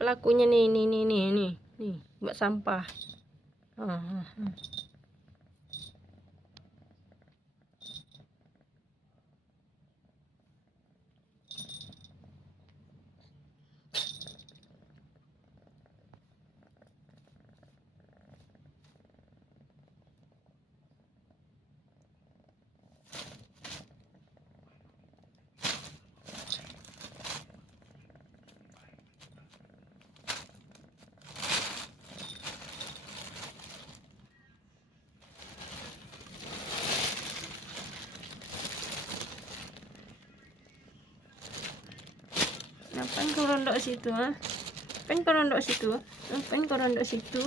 pelakunya nih buat sampah. Ngapain kau rondok situ, ha? Ngapain kau rondok situ? Ngapain kau rondok situ?